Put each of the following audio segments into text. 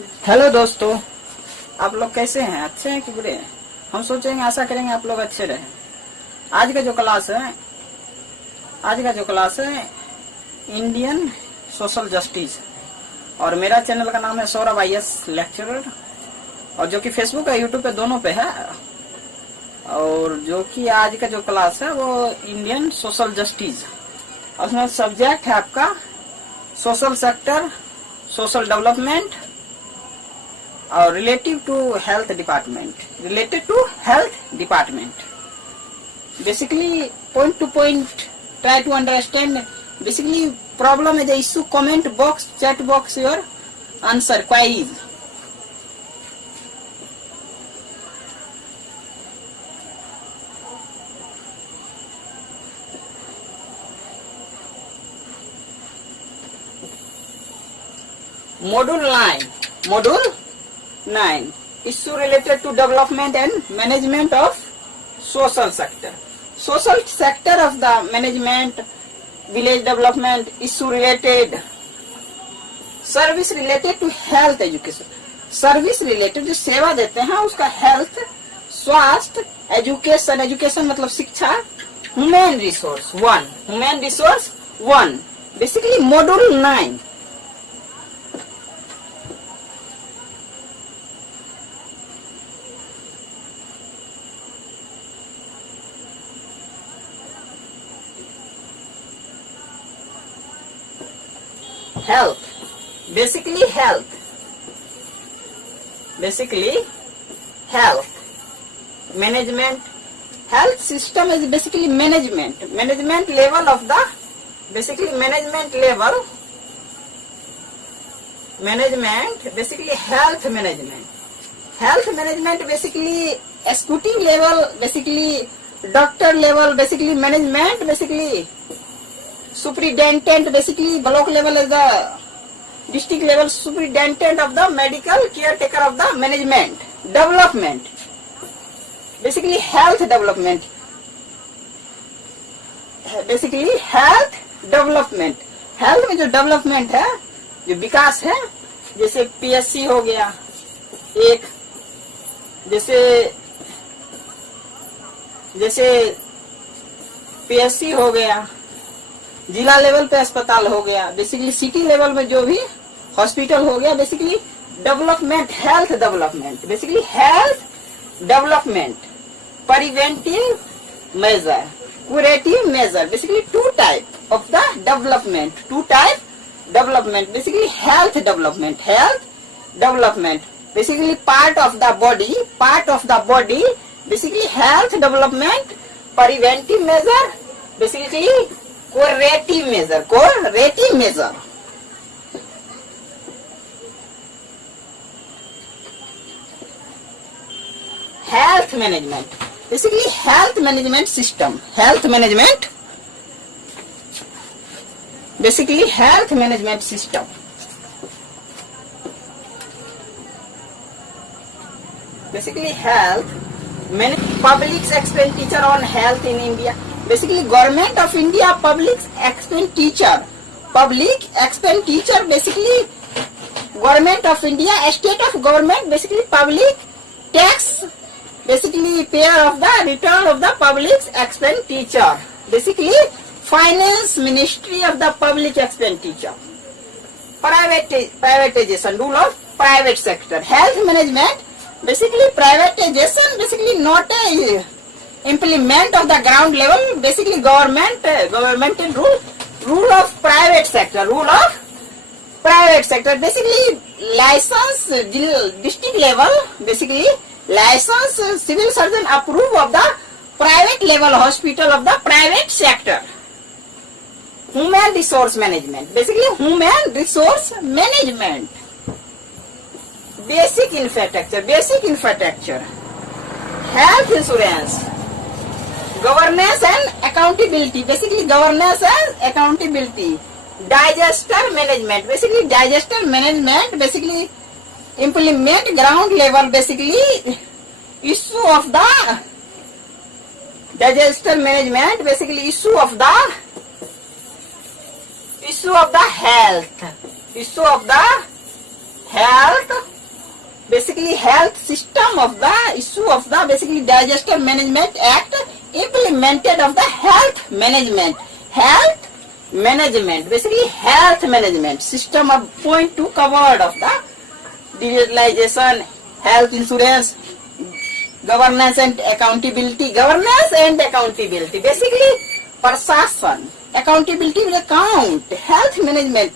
Hello दोस्तों, आप लोग कैसे हैं? अच्छे हैं कि बुरे हैं? हम सोचेंगे, आशा करेंगे आप लोग अच्छे रहें। आज का जो क्लास है इंडियन सोशल जस्टिस, और मेरा चैनल का नाम है सौरभ IAS लेक्चरर, और जो कि फेसबुक है, यूट्यूब पे, दोनों पे है। और जो कि आज का जो क्लास है वो इंडियन सोशल जस्टिस, और उसमें सब्जेक्ट है आपका सोशल सेक्टर, सोशल डेवलपमेंट और related to health department. Basically point to point, try to understand. Basically problem is the issue, comment box, chat box, your answer queries. Module 9 issue related to development and management of social sector. Social sector of the management, village development, issue related, service related to health education. Service related जो सेवा देते हैं उसका health, स्वास्थ्य, education मतलब शिक्षा, human resource one. Basically module 9। Health, basically health management. Health system is basically management level of the, basically management basically health management basically executive level, basically doctor level, basically management, basically superintendent, basically block level is the district level superintendent of the medical caretaker of the management. Development, basically health development, health में जो development है, जो विकास है, जैसे PSC हो गया एक, जैसे PSC हो गया, जिला लेवल पे अस्पताल हो गया, बेसिकली सिटी लेवल में जो भी हॉस्पिटल हो गया, basically development, health development, basically health development, preventive measure, curative measure, basically two type of the development, basically health development, basically part of the body, basically health development, preventive measure, basically curative measure. Health management, basically health management system, basically health management system, basically health public expenditure on health in India. Basically government of India public expenditure, basically government of India, state of government, basically public tax, basically payer of the return of the public expenditure, basically finance ministry of the public expenditure. Privatization, rule of private sector. Health management, basically privatization, basically not a implement of the ground level, basically governmental rule of private sector, basically license district level, basically license civil surgeon approve of the private level hospital of the private sector. Human resource management, basically human resource management. Basic infrastructure, health insurance, governance and accountability, basically governance and accountability. Disaster management, basically implement ground level, basically issue of the disaster management, basically issue of the health, basically health system of the issue of the basically Disaster Management Act implemented of the health management. Health management, basically health management system of point 2 covered of the digitalization, health insurance, governance and accountability. Governance and accountability, basically prashasan, accountability will account, health management,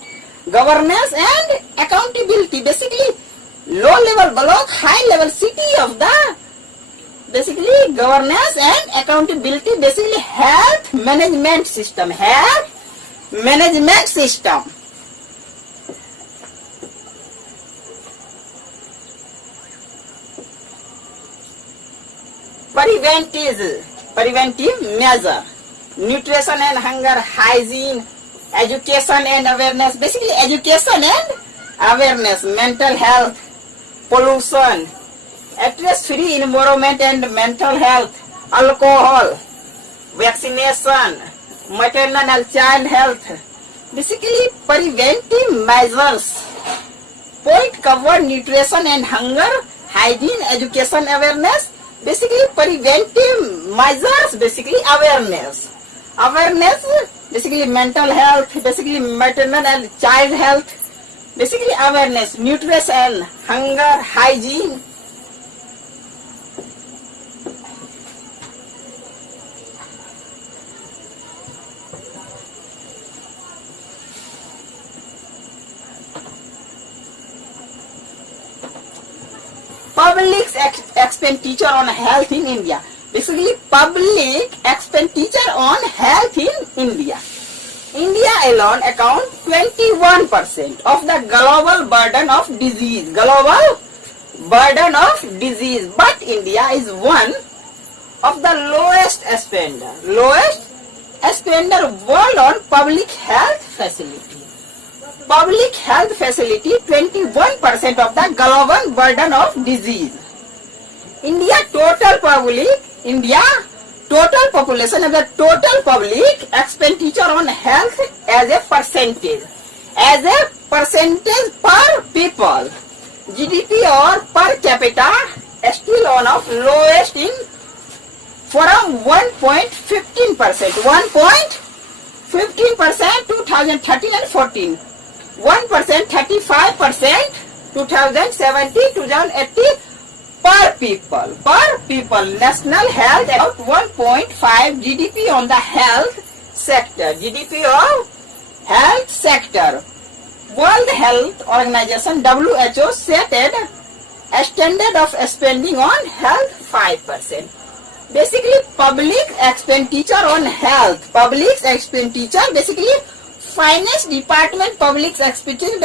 governance and accountability, basically low level block, high level city of the basically governance and accountability, basically health management system, health management system. Preventive measure, nutrition and hunger, hygiene, education and awareness, basically education and awareness, mental health, pollution, stress-free environment and mental health, alcohol, vaccination, maternal and child health, basically preventive measures, point cover, nutrition and hunger, hygiene, education, awareness, basically preventive measures, basically awareness, basically mental health, basically maternal and child health, basically awareness, nutrition, hunger, hygiene. Public expenditure on health in India. Basically, public expenditure on health in India. India alone accounts 21% of the global burden of disease. But India is one of the lowest spender world on public health facility. 21% of the global burden of disease. India total population of the total public expenditure on health as a percentage per people, GDP or per capita, still one of lowest in from 1.15%, 2013 and 14. 1%, 35%, 2070, 2080 per people. National health about 1.5 GDP on the health sector. World Health Organization WHO set a standard of spending on health 5%. Basically, public expenditure on health. Basically finance department, public expenditure,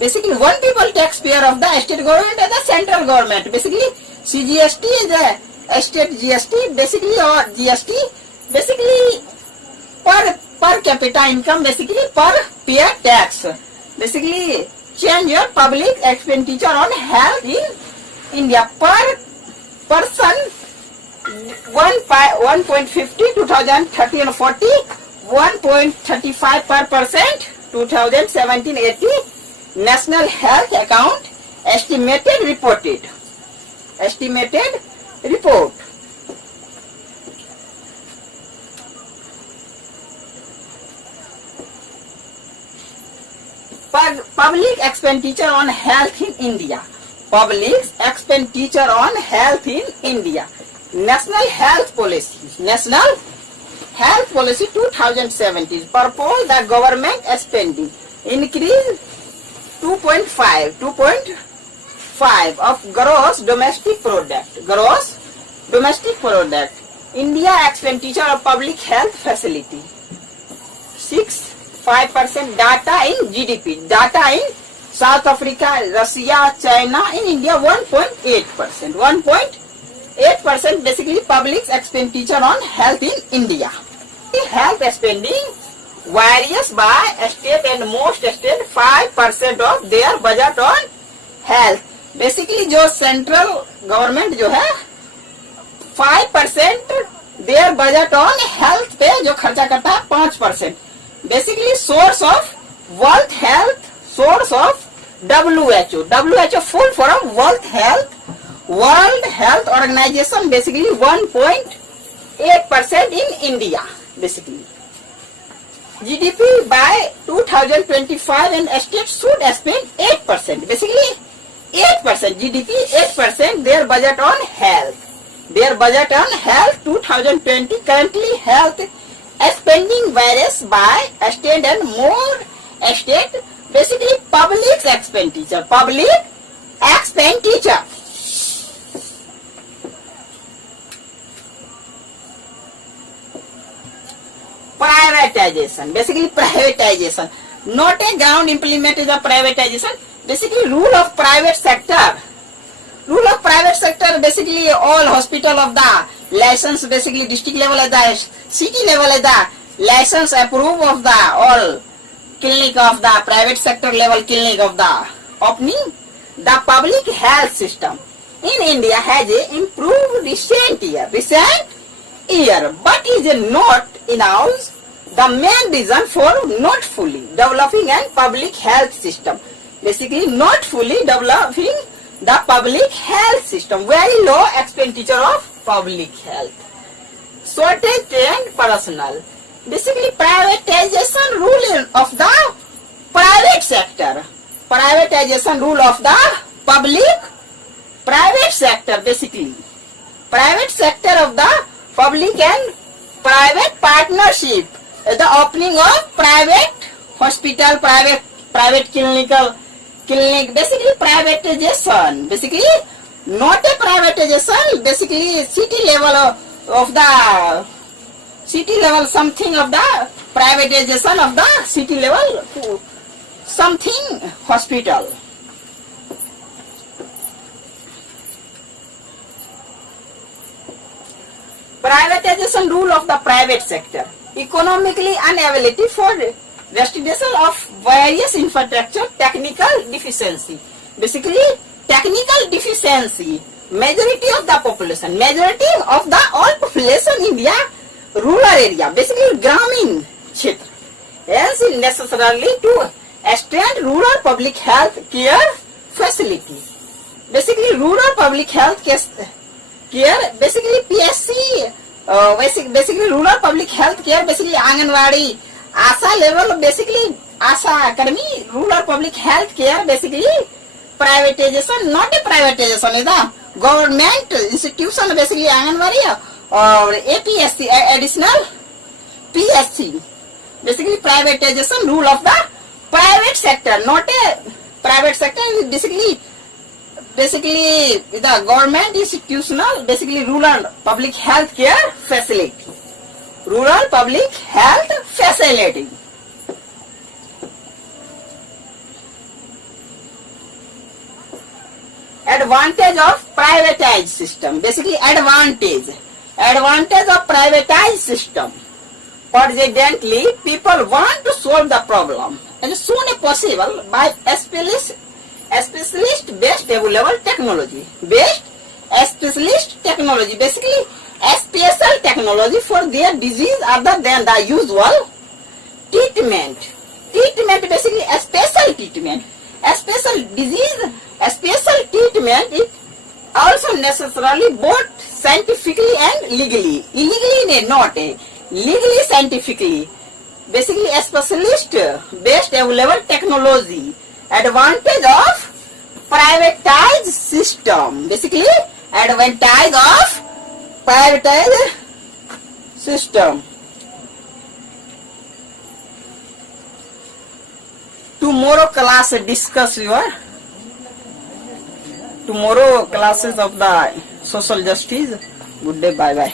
basically one people taxpayer of the state government and the central government. Basically CGST is a state GST, basically or GST, basically per capita income, basically per payer tax. Basically change your public expenditure on health in India per person 1.50 2030 and 40, 1.35 per percent 2017-18 National Health Account estimated report. Public expenditure on health in India. National Health Policy 2017 purpose the government spending increase 2.5 of gross domestic product. India expenditure of public health facility 5% data in GDP. Data in South Africa, Russia, China. In India 1.8%. 1.8% basically public expenditure on health in India. Health spending varies by state and most state 5% of their budget on health. Basically जो central government जो है 5% their budget on health पे जो खर्चा करता है 5%. Basically source of wealth, health, source of WHO full form World Health Organization, basically 1.8% in India, basically. GDP by 2025 and states should spend 8%, basically 8% GDP, 8% their budget on health. Their budget on health 2020, currently health spending varies by state and more state, basically public expenditure. Privatization, basically privatization, not a ground implementation of privatization, basically rule of private sector. Rule of private sector, basically all hospital of the license, basically district level at the city level at the license approve of the all clinic of the private sector level clinic of the opening. The public health system in India has improved recent year, but is not enough. The main reason for not fully developing a public health system, basically not fully developing the public health system, very low expenditure of public health, shortage and personnel, basically privatization rule of the private sector, privatization rule of the private sector, basically private sector of the public and private partnership, the opening of private hospital, private clinic, basically privatization, basically not a privatization, basically city level of the city level, something of the privatization of the city level, something hospital. Privatization rule of the private sector, economically inability for restoration of various infrastructure, technical deficiency, basically technical deficiency, majority of the population all population India rural area, basically Gramin Kshetra, hence necessarily to extend rural public health care facility, basically rural public health care, basically PSC, basically rural public health care, basically Anganwadi, ASA level, basically ASA Academy, rural public health care, basically privatization, not a privatization, is the government institution, basically Anganwadi or APSC, additional PSC, basically privatization rule of the private sector, not a private sector, basically the government institutional, basically rural public health care facility, rural public health facility. Advantage of privatized system, basically advantage of privatized system. Urgently, people want to solve the problem as soon as possible by specialist-based available technology. Basically a special technology for their disease other than the usual treatment. Basically a special treatment, a special disease, a special treatment is also necessarily both scientifically and legally. Legally, scientifically. Basically a specialist-based available technology. Advantage of privatized system. Basically, advantage of privatized system. Tomorrow class discuss tomorrow classes of the social justice. Good day, bye bye.